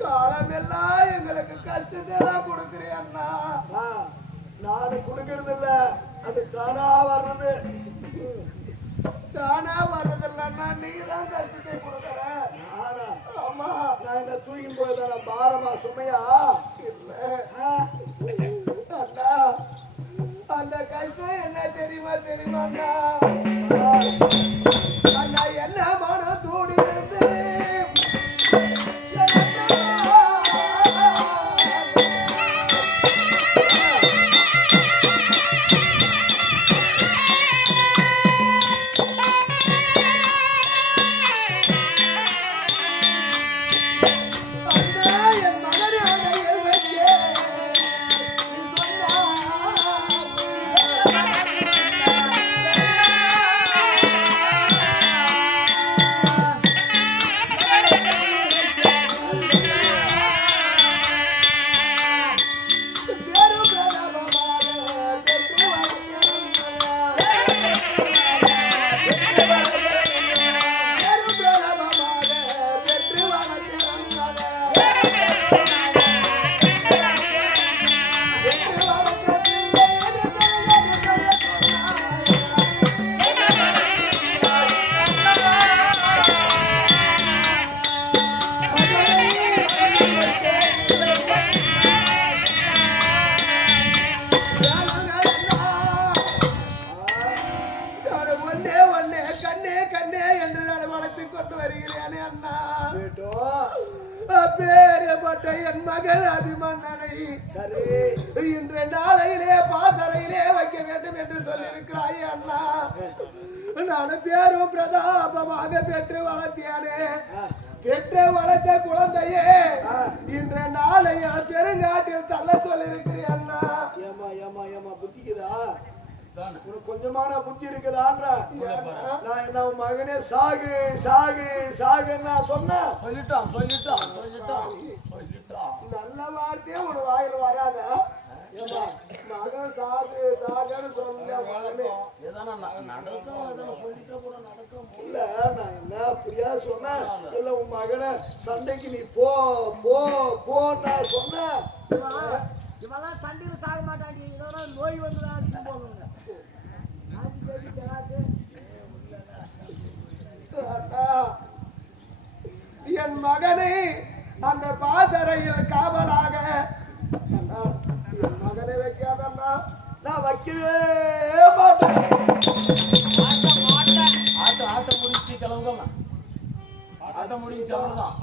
காலமெல்லாம் எங்களுக்கு கஷ்டத்தை தான் கொடுக்கிறேன் அண்ணா. ஆ, நானு கொடுக்கறது இல்ல அது தானா வர்றது. தானா வர்றதில்லைன்னா நீ தான் கஷ்டத்தை கொடுக்குற. நானா ஆமா நான் என்ன தூக்கி பாரமா சுமையா இல்ல. அண்ணா அந்த கஷ்டம் என்ன தெரியுமா தெரியுமா அண்ணா அண்ணா உனக்கு கொஞ்சமான புத்தி இருக்குதான்ற நான் என்ன உன் மகனே சாகு சாகு சாகுன்னு நான் சொன்னேன் சொல்லிட்டான் சொல்லிட்டான். சொல்லிட்டான். சொல்லிட்டான் நல்ல வார்த்தையே உன் வாயில் வராத. மகன் சாகு சாகுன்னு சொன்ன மகனே எதனா ந- நடக்கும். எதனா சொல்லிட்டா கூட நடக்கும். இல்ல நான் என்ன அப்படியா சொன்னேன் இல்ல உன் மகனை சண்டைக்கு நீ போ போ போன்னு நான் சொன்னேன் இவெல்லாம் சண்டையில சாக மாட்டாங்க இதெல்லாம் நோய் வந்து என் மகனை அந்த பாசறையில் காவலாக மகனை வைக்காதண்ணா நான் வைக்கவே மாட்டேன். ஆட்டம் முடிச்சு கிளம்புங்க ஆட்டம் முடிஞ்சு அவ்வளவுதான்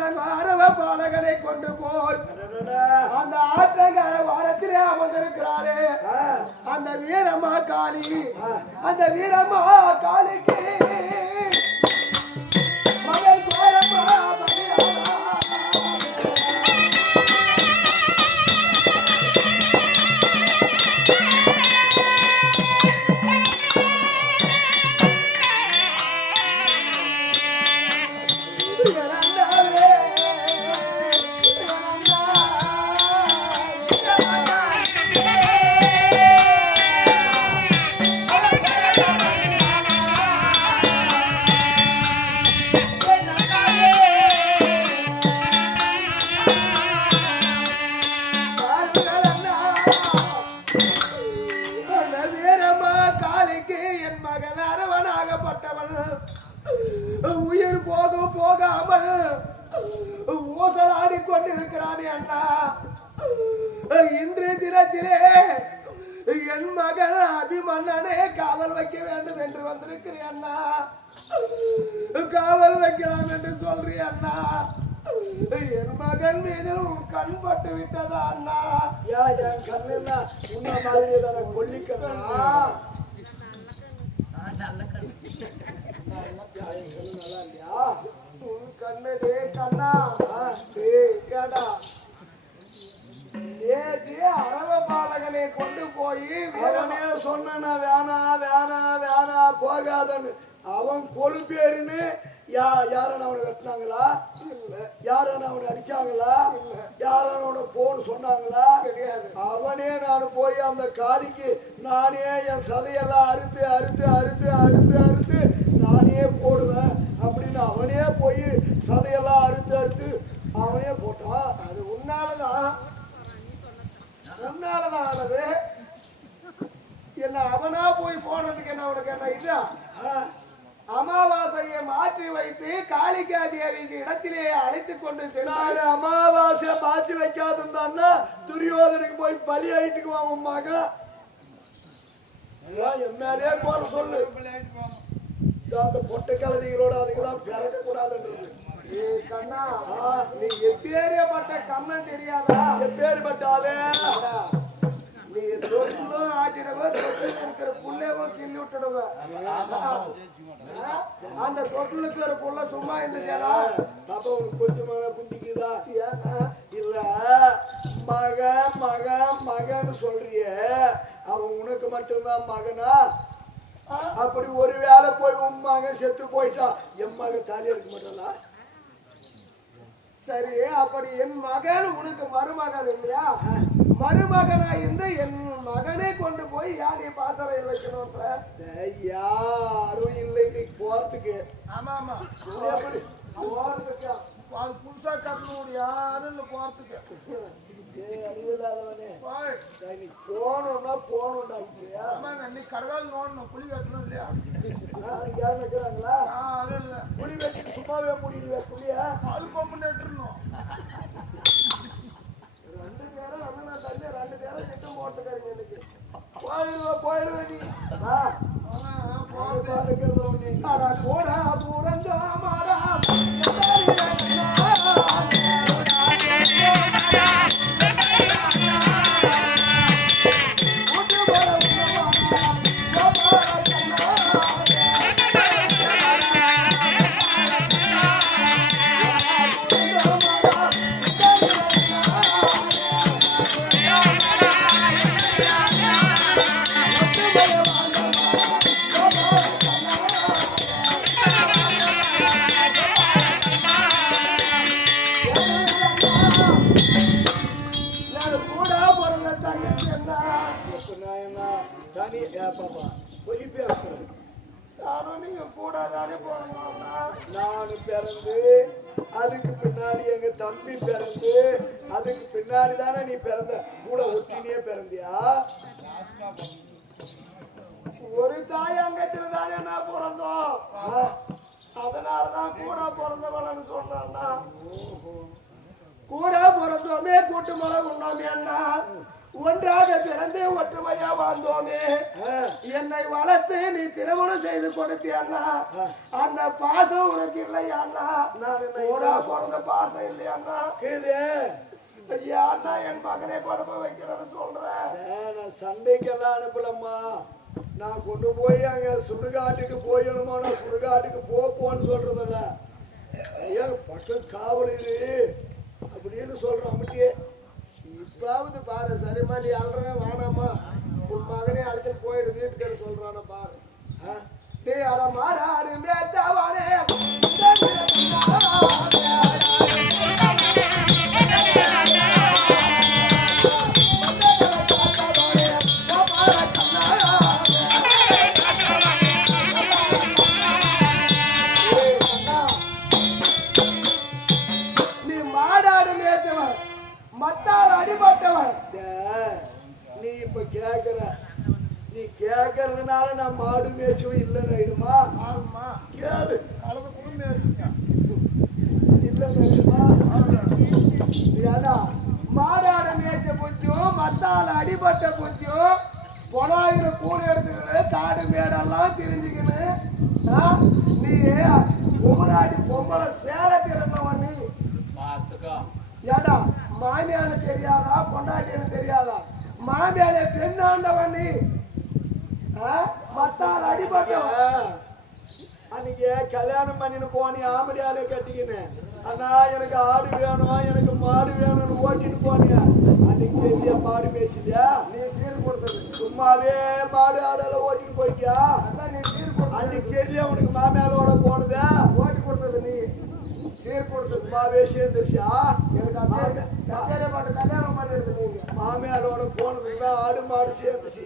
அரவ பாலகனை கொண்டு போய். அந்த ஆற்றங்கர வாரத்திலே அமர்ந்திருக்கிறாளே அந்த வீரம்மா காளி அந்த வீரம்மா காளிக்கு அபிமன்னனே காவல் வைக்க வேண்டும் என்று வந்திருக்கிறேன் அண்ணா. காவல் வைக்கலாம் என்று சொல்றேன் அண்ணா. என் மகன் மீது கண் பட்டு விட்டதா அண்ணா? யா, என் கண்ணுன்னா உன்ன மாதிரியே தானே கொல்லிக்கண்ணா. என் கண்ணு நல்லா இல்லையா? உன் கண்ணு. டே கண்ணா டேய், ஏடா. நேற்று அரவ பாலகனை கொண்டு போய் அவனே சொன்னா வேணா வேணா வேணா போகாதன்னு. அவன் கொழுப்பேருன்னு யா யாரன அவனை வெட்டினாங்களா? யாரன அவனை அடிச்சாங்களா? யாரன அவனை போன்னு சொன்னாங்களா? அவனே நான் போய் அந்த காலிக்கு நானே என் சதையெல்லாம் அறுத்து அறுத்து அறுத்து அறுத்து அறுத்து நானே போடுவேன் அப்படின்னு அவனே போய் சதையெல்லாம் அறுத்து அறுத்து அவனே போட்டான். அது உன்னாலதான் ஆனது? என்ன அவனா போய் போனதுக்கு என்ன உனக்கு என்ன இதா? அமாவாசையை மாற்றி வைத்து காளிகா தேவிக்கு இடத்திலே அழைத்து கொண்டு சென்றார் நான் அமாவாசை மாத்தி வைக்காதிருந்தான்னா துரியோதனுக்கு போய் பலி ஆயிட்டுக்குவான் உன் மகன் எல்லாம் என் மேலேயே போற சொல்லு. இதோ அந்த பொட்டை கலதிகளோட அதுக்குதான் பிறக்க கூடாதுன்றது கண்ணா நீ எப்பேரியப்பட்ட கண்ணன் தெரியாதா? எப்பேற்பட்டாலே நீ தொட்டிலும் ஆட்டிடுவ தொட்டில் இருக்கிற புள்ளையும் கிள்ளி விட்டுடுவ? அந்த ஒரு புள்ள சும்மா இருந்துச்சா பாப்பா உனக்கு கொஞ்சமான புத்திக்குதா? ஏன்னா? இல்ல மகன் மகன் மகன் சொல்றியே. அவன் உனக்கு மட்டும்தான் மகனா? அப்படி ஒரு வேளை போய் உன் மகன் செத்து போயிட்டான் என் மகன் தாலியா இருக்க மாட்டாளா? சரி அப்படி என் மகன் உனக்கு மருமகன் இல்லையா? மருமகனா இருந்து என் மகனை கொண்டு போய் யாரையும் பாசறையில் வைக்கணும்ன்ற டேய், யாரும் இல்லை இன்னைக்கு போறதுக்கு. ஆமா ஆமா? போறதுக்கு. அது புதுசா கட்டணும் இல்லை போறதுக்கு. அறிவில்லாதவனே. போய். டேய், நீ நீ கடவுள் நோண்டணும். புளி வைக்கணும் இல்லையா? யாரும் வைக்கிறாங்களா? ஆ அது இல்லை. புலி வச்சுட்டு சும்மாவே மூடிடுவியா புலியா? அது கொம்பு நட்டுருணும் ரெண்டு பேரும் வந்து நான் தள்ளி ரெண்டு பேரும் திட்டம் போட்டுக்கிறீங்க இன்னைக்கு போயிடுவா, போயிடுவா நீ. வா. போய் போடா மாடா சொல்றான்னா கூட பிறந்தோமே கூட்டு மலை உண்ணாமே அண்ணா. ஒன்றாக பிறந்து ஒற்றுமையா வாழ்ந்தோமே. என்னை வளர்த்து நீ திருமணம் செய்து கொடுத்தியண்ணா அந்த பாசம் உனக்கு நான் என்ன போடா பிறந்த பாசம் இல்லையாண்ணா இது ஐயா அண்ணா என் மகனை குழப்ப வைக்கிறேன்னு சொல்றேன். நான் சண்டைக்கெல்லாம் அனுப்பலம்மா. நான் கொண்டு போய் அங்க சுடுகாட்டுக்கு போயணுமா? நான் சுடுகாட்டுக்கு போ போன்னு சொல்றதில்ல. ஐயா பக்கம் காவல் இரு அப்படின்னு சொல்றோம் அம்மிட்டியே இப்பாவது பாரு சரிம்மா நீ அல்றவே வானாமா உன் மகனே அழைச்சிட்டு போயிடு வீட்டுக்கு சொல்றான பாரு. ஆ? நீ அட மாறாடு மேத்தவானே ஏடா மாமியானு தெரியாதா பொண்டாட்டின்னு தெரியாதா? மாமியாரே பெண்ணாண்டவன் நீ. ஆ, மத்தால் அடிபட்டவன் அன்னைக்கு கல்யாணம் பண்ணின்னு போனி ஆம்படியாலே கட்டிக்கின்னு. அண்ணா எனக்கு ஆடு வேணும்? எனக்கு மாடு வேணும்னு ஓட்டிட்டு போனியா அன்னைக்கு தெரியல மாடு மேய்ச்சிட்டியா நீ சீர் கொடுத்தது. சும்மாவே மாடு ஆடெல்லாம் ஓட்டிட்டு போயிட்டியா? அதான் நீ சீர் அன்னைக்கு தெரியல உனக்கு மாமியாரோட போனதா ஓட்டி கொடுத்தது நீ சீர் கொடுத்தது சும்மாவே சேர்ந்துருச்சா எனக்கு அப்படியே கல்யாணம் பண்ண கல்யாணம் பண்ணிருக்கு நீங்க. மாமியாரோட போனதுக்கு தான் ஆடு மாடு சேர்ந்துச்சு.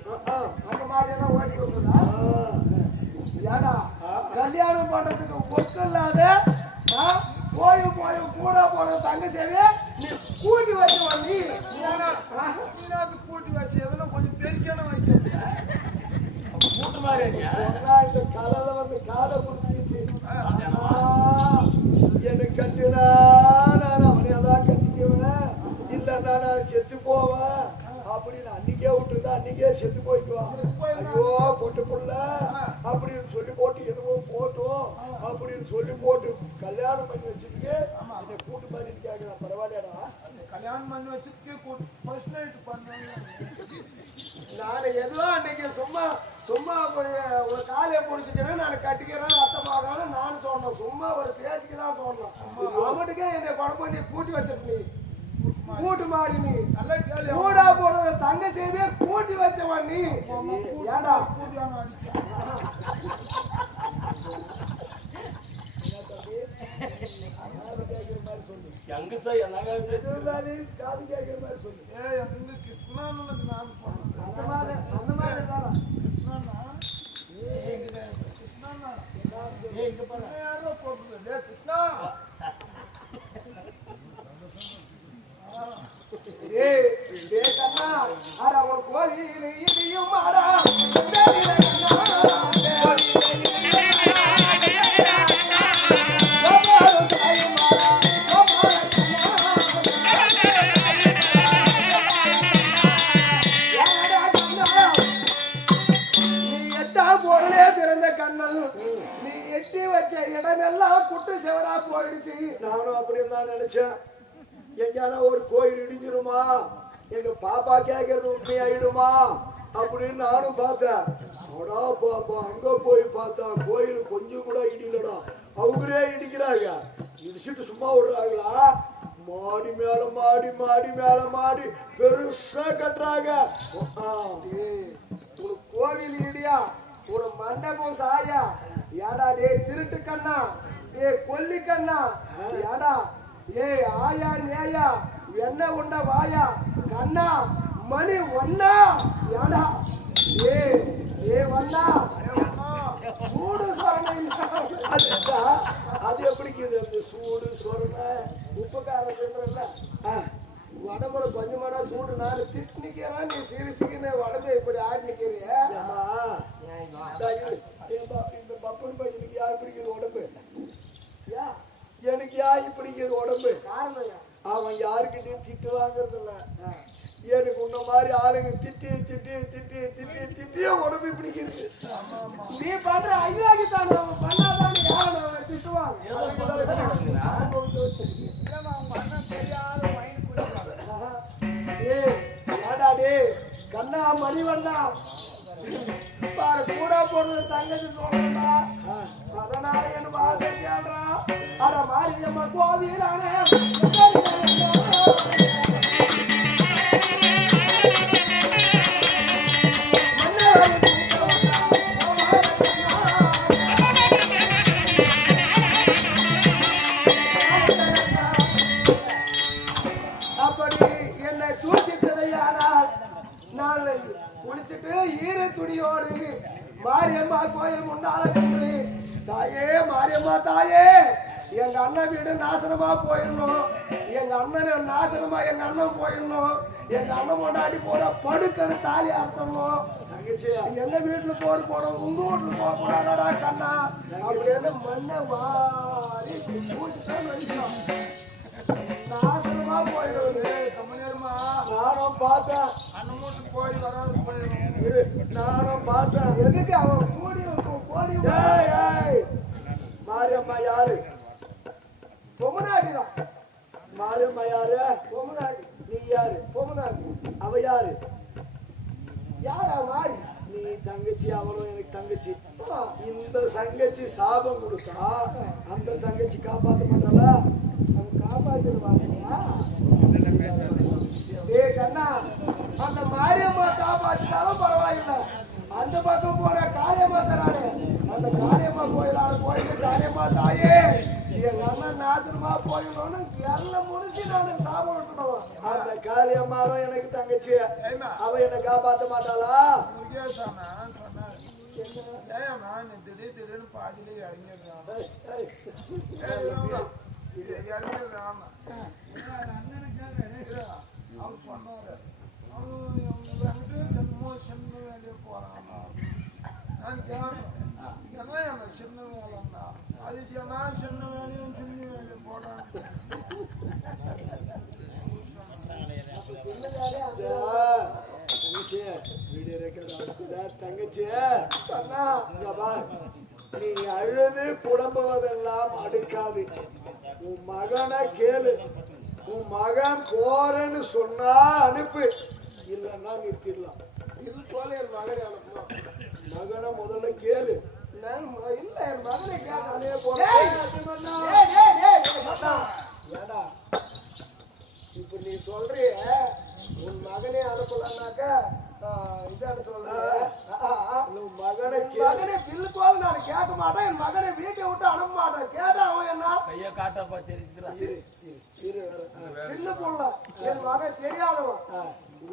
அந்த மாதிரி எல்லாம் ஆ. ஏடா கல்யாணம் பண்றதுக்கு பொக்கு இல்லாத ஆ, போயும் போயும் கூட போன தங்க சேவை நீ கூட்டி வச்சவன் நீ ஆ, கூட்டி வச்சு எதுனா கொஞ்சம் பெருக்கணும் வைக்க கூட்டு மாதிரி நீ இந்த கலல வந்து காலை பிடிச்சிச்சு எனக்கு கட்டுனா நான் அவனை அதான் கட்டிக்குவேன் இல்லைன்னா நான் செத்து போவேன் அப்படின்னு அன்னைக்கே விட்டுருந்தா அன்னைக்கே செத்து போய்க்குவான் ஐயோ பொட்டு புள்ள அப்படின்னு சொல்லி போட்டு எதுவோ போட்டோம் அப்படின்னு சொல்லி போட்டு கல்யாணம் பண்ணி வச்சிருக்கு என்னை கூட்டு மாதிரி கேட்கலாம் பரவாயில்லடா கல்யாணம் பண்ணி வச்சிருக்கு ஃபர்ஸ்ட் நைட் பண்ணேன் நான் ஏதோ அன்னைக்கு சும்மா சும்மா ஒரு ஒரு காலையை பிடிச்சிக்கிறேன் நான் கட்டிக்கிறேன் அர்த்தமாக நான் சொன்னேன் சும்மா ஒரு பேச்சுக்கு தான் சொன்னேன் அவனுக்கே என்னை குழம்பு நீ கூட்டி வச்சிருக்க நீ கூட்டு மாறி நீ கூடா போறது தங்க செய்தியே கூட்டி வச்சவன் நீ ஏடா எங்க சார் என்னங்க காது கேட்கிற மாதிரி சொல்லு. அந்த நீ எட்டி வச்ச இடமெல்லாம் குட்டு செவரா போயிடுச்சு. நானும் அப்படின்னு தான் நினைச்சேன். எங்கேனா ஒரு கோயில் இடிஞ்சிருமா? எங்க பாப்பா கேட்கறது உண்மையாயிடுமா? அப்படின்னு நானும் பார்த்தேன். அடா பாப்பா அங்க போய் பார்த்தா கோயில் கொஞ்சம் கூட இடிலடா அவங்களே இடிக்கிறாங்க. இடிச்சிட்டு சும்மா விடுறாங்களா? மாடி மேல மாடி மாடி மேல மாடி பெருசா கட்டுறாங்க. ஆ. கோவில் இடியா? ஒரு மண்டபம் சாயா. ஏடா டே திருட்டு கண்ணா. ஏ கொல்லி கண்ணா. ஏடா ஏ ஆயா நேயா. என்ன உண்ட வாயா? கண்ணா மணி ஒன்னா ஏடா ஏ ஏ வண்ணா. சூடு சாமி அது எப்படி இருக்குது? அந்த சூடு சொரணை. உப்பு காரம் தின்றல ஆ. உடம்புல கொஞ்சமாடா சூடு நான் திட்டு நிற்கிறேன் நீ சிறு. அட மாரியம்மா கோவிலானே அண்ணன் கொண்டாடி போற படுக்கன்னு தாலி தங்கச்சி எங்க வீட்டுல போர் போனோம் உங்க வீட்டுல போக போறாடா கண்ணா? அப்படின்னு மண்ணை வாரி. நாசனமா போயிடுவது கம்மனேருமா நானும் பார்த்தேன். அண்ணன் போய் வராது நானும் பார்த்தேன். எதுக்கு அவன் கூடி ஏய். மாரியம்மா யாரு? பொம்மநாட்டிதான் மாரியம்மா யாரு? பொம்மநாட்டி நீ யாரு? அவ யாரு யாரா மாறி? நீ தங்கச்சி அவளும் எனக்கு தங்கச்சி. இந்த தங்கச்சி சாபம் கொடுத்தா அந்த தங்கச்சி காப்பாற்ற மாட்டாளா? அவன் காப்பாத்திடுவாங்கயா ஏ கண்ணா அந்த மாரியம்மா காப்பாற்றினாலும் பரவாயில்லை. அந்த பக்கம் போற காளியம்மா தரானே. அந்த காளியம்மா கோயிலான போயிட்டு காளியம்மா தாயே. எங்க அண்ணன் நாசனமா போயிடணும்னு எல்லாம் முடிச்சு நான் சாபம் விட்டுடுவோம் அந்த காளியம்மாவும் எனக்கு தங்கச்சி அவ என்ன காப்பாத்த மாட்டாளா? தங்கச்சி வீடியோ ரெக்கார்ட் ஆகுதா தங்கச்சி அண்ணா இங்க பார். நீ அழுது புலம்புவதெல்லாம் அடுக்காது உன் மகனை கேளு உன் மகன் போறேன்னு சொன்னா அனுப்பு இல்லைன்னா நிறுத்திடலாம் இது போல என் மகனை அனுப்பலாம் மகனை முதல்ல கேளு இல்ல என் மகனை போல இப்ப நீ சொல்றிய உன் மகனே அனுப்பலன்னாக்கா இதான் சொல்ற மகனை பில்லுக்கோது நான் கேட்க மாட்டேன். என் மகனை வீட்டை விட்டு அனுப்ப மாட்டேன். கேட்டா அவன் என்ன? கையை காட்டப்பா தெரிஞ்சுக்கிறான். சின்ன பொண்ணு என் மகன் தெரியாதவன்.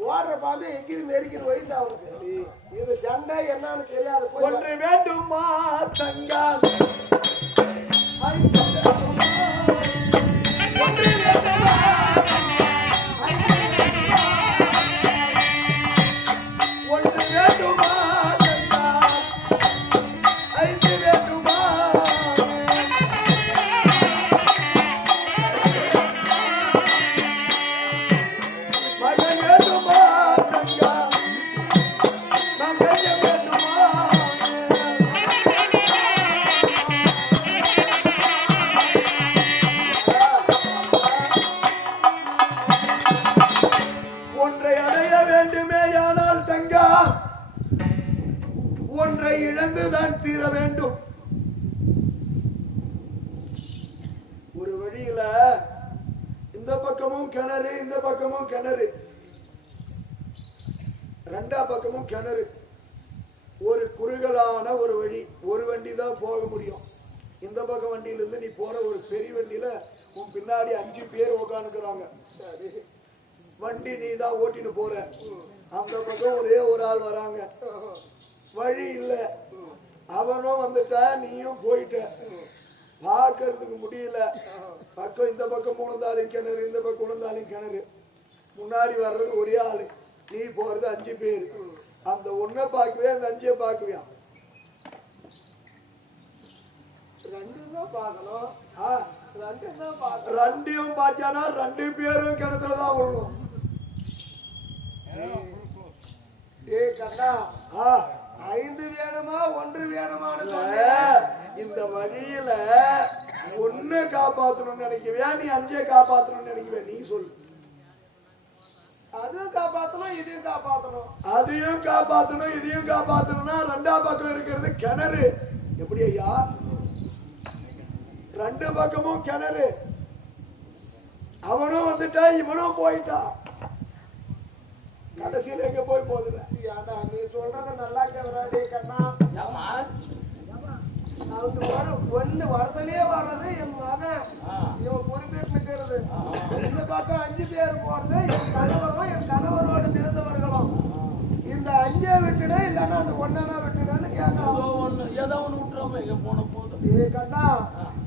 ஓடுற பாம்பு எங்கிரு மெரிக்கிற வயசு அவனுக்கு. இது சண்டை என்னன்னு தெரியாது போய் ஒன்று வேண்டுமா தங்கா பக்கமும் கிணறு. ஒரு குறுகலான ஒரு வழி ஒரு வண்டி தான் போக முடியும். இந்த பக்கம் வண்டியிலேருந்து நீ போகிற ஒரு பெரிய வண்டியில் உன் பின்னாடி அஞ்சு பேர் உட்காந்துக்கிறாங்க வண்டி நீ தான் ஓட்டிட்டு போற. அந்த பக்கம் ஒரே ஒரு ஆள் வராங்க. வழி இல்லை. அவனும் வந்துட்டா நீயும் போயிட்ட. பார்க்கறதுக்கு முடியல. பக்கம் இந்த பக்கம் உழுந்தாலும் கிணறு இந்த பக்கம் உழுந்தாலும் கிணறு. முன்னாடி வர்றது ஒரே ஆளு. நீ போகிறது அஞ்சு பேர். அந்த ஒன்றை பார்க்கவே அந்த அஞ்சே பார்க்குவியா ரெண்டு தான் பார்க்கணும். ஆ ரெண்டு தான் ரெண்டையும் பார்த்தானா ரெண்டு பேரும் கிணத்துல தான் விழணும். கண்ணா ஆ, ஐந்து வேணுமா ஒன்று வேணுமான்னு இந்த வழியில ஒண்ணு காப்பாத்தணும்னு நினைக்கவியா நீ அஞ்சே காப்பாத்தணும்னு நினைக்கவே நீ சொல்லு. அதுவும் காப்பாத்தணும் இதையும் காப்பாத்தணும். அதையும் காப்பாத்தணும் இதையும் காப்பாத்தணும்னா ரெண்டாம் பக்கம் இருக்கிறது கிணறு. எப்படி ஐயா? ரெண்டு பக்கமும் கிணறு. அவனும் வந்துட்டான் இவனும் போயிட்டான் கடைசியில எங்க போய் போகுதுல ஏண்டா நீ சொல்றது நல்லா இருக்கிறாடி கண்ணா? அது வர ஒண்ணு வரதுலயே வர்றது என் மகன். இவன் குறிப்பிட்டு இந்த பக்கம் அஞ்சு பேர் போறது என் கணவரும் என் கணவரோடு இருந்தவர்களும். இந்த அஞ்சே விட்டுடு இல்லைன்னா அந்த ஒன்னா விட்டுடுன்னு கேட்கலாம் ஏதோ ஒண்ணு ஏதோ ஒண்ணு விட்டுறோமே போன போதும் ஏ கண்ணா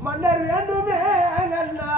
மன்னர் வேண்டுமே கண்ணா.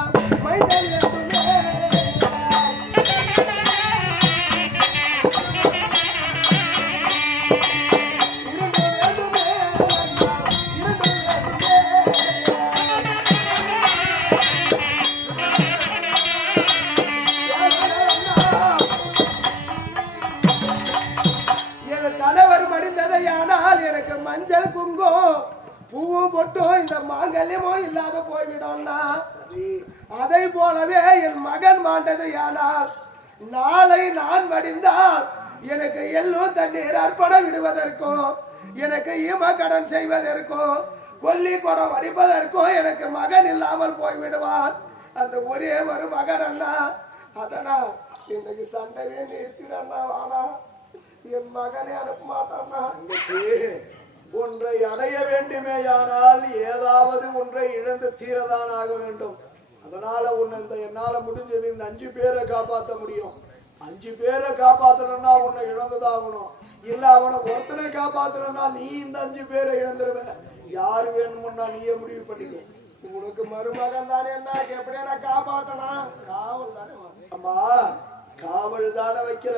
படிப்பதற்கும் எனக்கு மகன் இல்லாமல் போய்விடுவான். அந்த ஒரே ஒரு மகன் அண்ணா அதனா இன்னைக்கு சண்டையே நிறுத்திடண்ணா வாடா. என் மகனே அனுப்ப மாட்டான்னா ஒன்றை அடைய வேண்டுமேயானால் ஏதாவது ஒன்றை இழந்து தீரதான் ஆக வேண்டும். அதனால உன்னை இந்த என்னால முடிஞ்சது இந்த அஞ்சு பேரை காப்பாற்ற முடியும். அஞ்சு பேரை காப்பாத்தணும்னா உன்னை இழந்துதாகணும் இல்ல அவனை ஒருத்தனை காப்பாத்தணும்னா நீ இந்த அஞ்சு பேரை இழந்துருவேன் யாரு வேணுமுன்னா நீயே முடிவு பண்ணிக்கோ. உனக்கு மருமகன் தானே என்ன? எப்படியா நான் காப்பாத்தணும்? காவல் தானே அம்மா காவல் தானே வைக்கிற.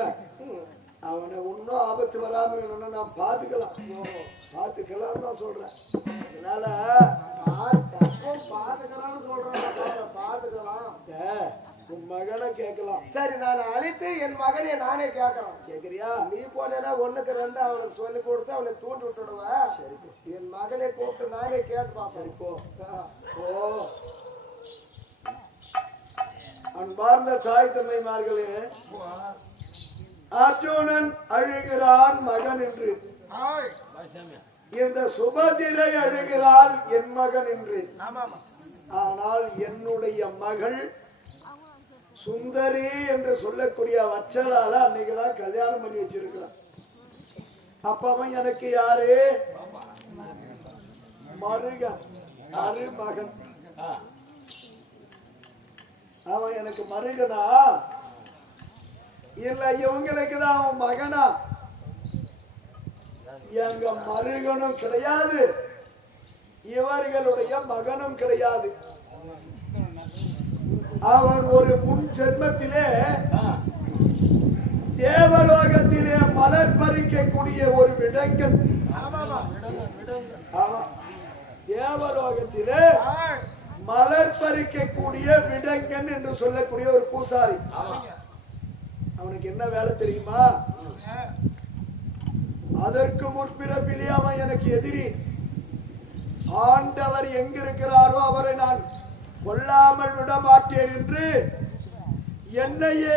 அவனை ஒன்றும் ஆபத்து வராம வேணும்னா நான் பார்த்துக்கலாம் பார்த்துக்கலாம் தான் சொல்றேன். அதனால பாத்துக்கலாம்னு சொல்றேன் நான் பாத்துக்கலாம் ஏ, உன் மகனை கேட்கலாம். சரி நான் அழைத்து என் மகனை நானே கேட்கறேன் கேக்குறியா நீ போனேன்னா ஒண்ணுக்கு ரெண்டு அவனுக்கு சொல்லி கொடுத்து அவனை தூண்டி விட்டுடுவேன் என் மகனை கூப்பிட்டு நானே கேட்டு பார்ப்பேன். போ. ஓ அன்பார்ந்த தாய் தந்தைமார்களே அர்ஜுனன் அழுகிறான் மகன் என்று இந்த சுபதிரை அழுகிறாள் என் மகன் என்று ஆனால் என்னுடைய மகள் சுந்தரி என்று சொல்லக்கூடிய வச்சலால அன்னைக்குதான் கல்யாணம் பண்ணி வச்சிருக்கிறான். அப்ப அவன் எனக்கு யாரு? மருகன். மருமகன் மகன். அவன் எனக்கு மருகனா? இல்ல இவங்களுக்கு தான் அவன் மகனா? எங்க மருகனும் கிடையாது. இவர்களுடைய மகனும் கிடையாது. அவன் ஒரு முன் ஜென்மத்திலே தேவலோகத்திலே மலர் பறிக்கக்கூடிய ஒரு விடங்கன் தேவலோகத்திலே மலர் பறிக்கக்கூடிய விடங்கன் என்று சொல்லக்கூடிய ஒரு பூசாரி. அவனுக்கு என்ன வேலை தெரியுமா? அதற்கு முற்பிறப்பிலே அவன் எனக்கு எதிரி. ஆண்டவர் எங்கிருக்கிறாரோ அவரை நான் கொல்லாமல் விட மாட்டேன் என்று என்னையே